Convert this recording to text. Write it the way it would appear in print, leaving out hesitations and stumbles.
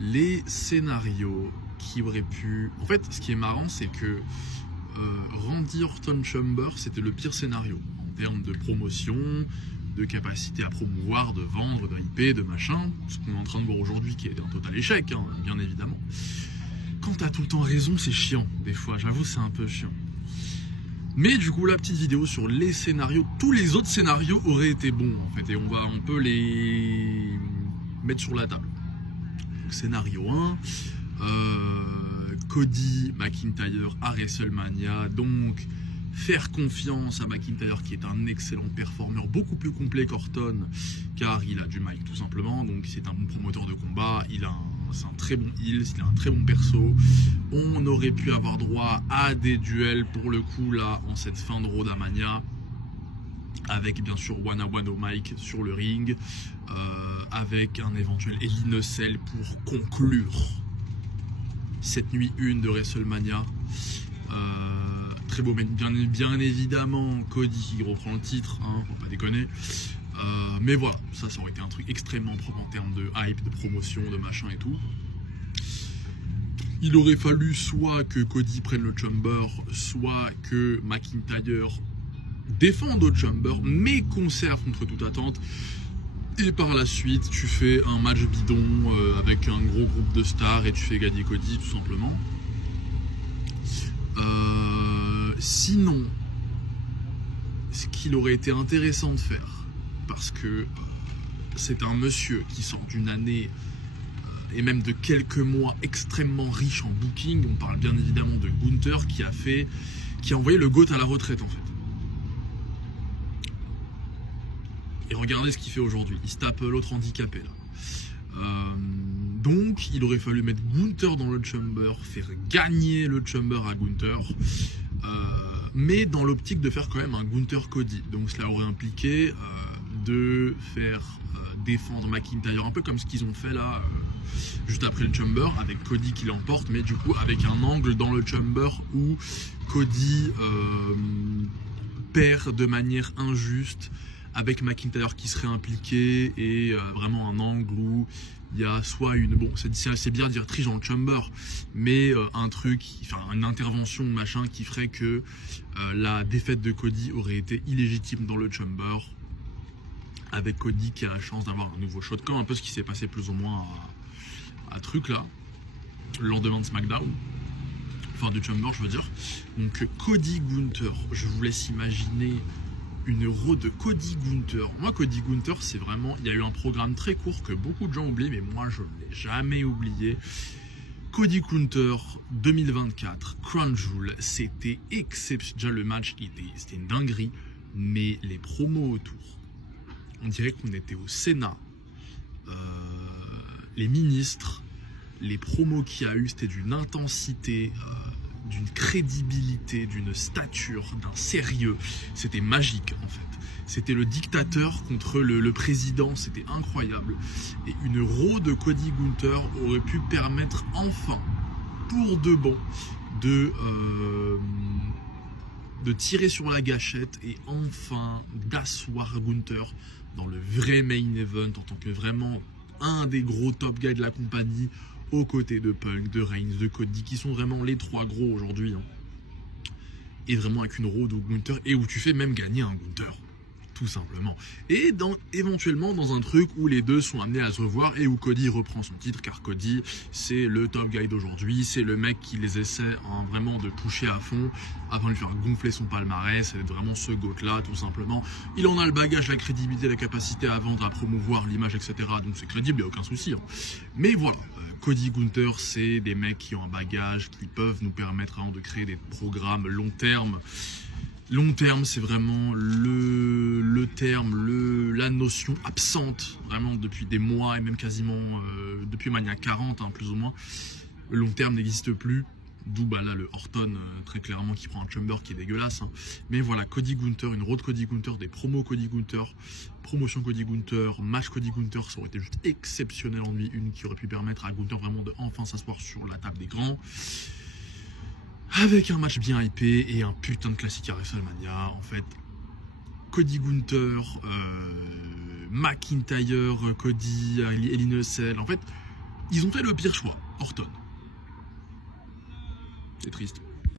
les scénarios qui auraient pu... En fait, ce qui est marrant, c'est que Randy Orton Chumber, c'était le pire scénario en termes de promotion, de capacité à promouvoir, de vendre, de IP, de machin. Ce qu'on est en train de voir aujourd'hui qui est un total échec, hein, bien évidemment. Quand t'as tout le temps raison, c'est chiant, des fois. J'avoue, c'est un peu chiant. Mais du coup, la petite vidéo sur les scénarios, tous les autres scénarios auraient été bons, en fait. Et on peut les mettre sur la table. Donc, scénario 1, Cody McIntyre à WrestleMania. Donc, faire confiance à McIntyre, qui est un excellent performeur, beaucoup plus complet qu'Orton, car il a du mic tout simplement. Donc, c'est un bon promoteur de combat. C'est un très bon heel, il a un très bon perso. On aurait pu avoir droit à des duels pour le coup là en cette fin de Road à Mania, avec bien sûr One au mic sur le ring, avec un éventuel Hell in a Cell pour conclure cette nuit 1 de WrestleMania. Très beau, bien évidemment Cody qui reprend le titre, hein, faut pas déconner. Mais voilà, ça aurait été un truc extrêmement propre en termes de hype, de promotion, de machin et tout. Il aurait fallu soit que Cody prenne le Chumber, soit que McIntyre défende au Chumber, mais conserve contre toute attente. Et par la suite, tu fais un match bidon avec un gros groupe de stars et tu fais gagner Cody tout simplement. Sinon, ce qu'il aurait été intéressant de faire, parce que c'est un monsieur qui sort d'une année et même de quelques mois extrêmement riche en booking. On parle bien évidemment de Gunther qui a envoyé le GOAT à la retraite en fait. Et regardez ce qu'il fait aujourd'hui, il se tape l'autre handicapé là. Donc il aurait fallu mettre Gunther dans le Chumber, faire gagner le Chumber à Gunther, mais dans l'optique de faire quand même un Gunther Cody. Donc cela aurait impliqué de faire défendre McIntyre, un peu comme ce qu'ils ont fait là juste après le Chumber, avec Cody qui l'emporte, mais du coup avec un angle dans le Chumber où Cody perd de manière injuste, avec McIntyre qui serait impliqué, et vraiment un angle où il y a soit une... Bon, c'est bien de dire triche dans le Chumber, mais un truc, enfin une intervention machin qui ferait que la défaite de Cody aurait été illégitime dans le Chumber, avec Cody qui a la chance d'avoir un nouveau shotgun, un peu ce qui s'est passé plus ou moins à truc là, le lendemain de SmackDown, enfin du Chumber je veux dire. Donc Cody Gunther, je vous laisse imaginer une road de Cody Gunther. Moi Cody Gunther, c'est vraiment, il y a eu un programme très court que beaucoup de gens oublient, mais moi je ne l'ai jamais oublié. Cody Gunther 2024, Crown Jewel, c'était exceptionnel. Déjà le match c'était une dinguerie, mais les promos autour, on dirait qu'on était au Sénat. Les ministres, les promos qu'il y a eu, c'était d'une intensité, d'une crédibilité, d'une stature, d'un sérieux. C'était magique en fait. C'était le dictateur contre le président, c'était incroyable. Et une road de Cody Gunther aurait pu permettre enfin, pour de bon, de tirer sur la gâchette et enfin d'asseoir Gunther dans le vrai main event en tant que vraiment un des gros top guys de la compagnie, aux côtés de Punk, de Reigns, de Cody, qui sont vraiment les trois gros aujourd'hui. Hein. Et vraiment avec une road au Gunther, et où tu fais même gagner un Gunther, tout simplement. Et éventuellement dans un truc où les deux sont amenés à se revoir et où Cody reprend son titre, car Cody c'est le top guy d'aujourd'hui, c'est le mec qui les essaie vraiment de toucher à fond afin de lui faire gonfler son palmarès, c'est vraiment ce GOAT là tout simplement. Il en a le bagage, la crédibilité, la capacité à vendre, à promouvoir l'image, etc. Donc c'est crédible, il n'y a aucun souci. Hein. Mais voilà, Cody Gunther, c'est des mecs qui ont un bagage, qui peuvent nous permettre de créer des programmes long terme. Long terme, c'est vraiment le terme, la notion absente vraiment depuis des mois et même quasiment depuis Mania 40, hein, plus ou moins. Le long terme n'existe plus, d'où là le Orton très clairement qui prend un Chumber qui est dégueulasse. Hein. Mais voilà, Cody Gunther, une road Cody Gunther, des promos Cody Gunther, promotion Cody Gunther, match Cody Gunther, ça aurait été juste exceptionnel en nuit une, qui aurait pu permettre à Gunther vraiment de enfin s'asseoir sur la table des grands. Avec un match bien hypé et un putain de classique à WrestleMania, en fait. Cody Gunther, McIntyre, Cody, Hell in a Cell. En fait, Ils ont fait le pire choix, Orton. C'est triste.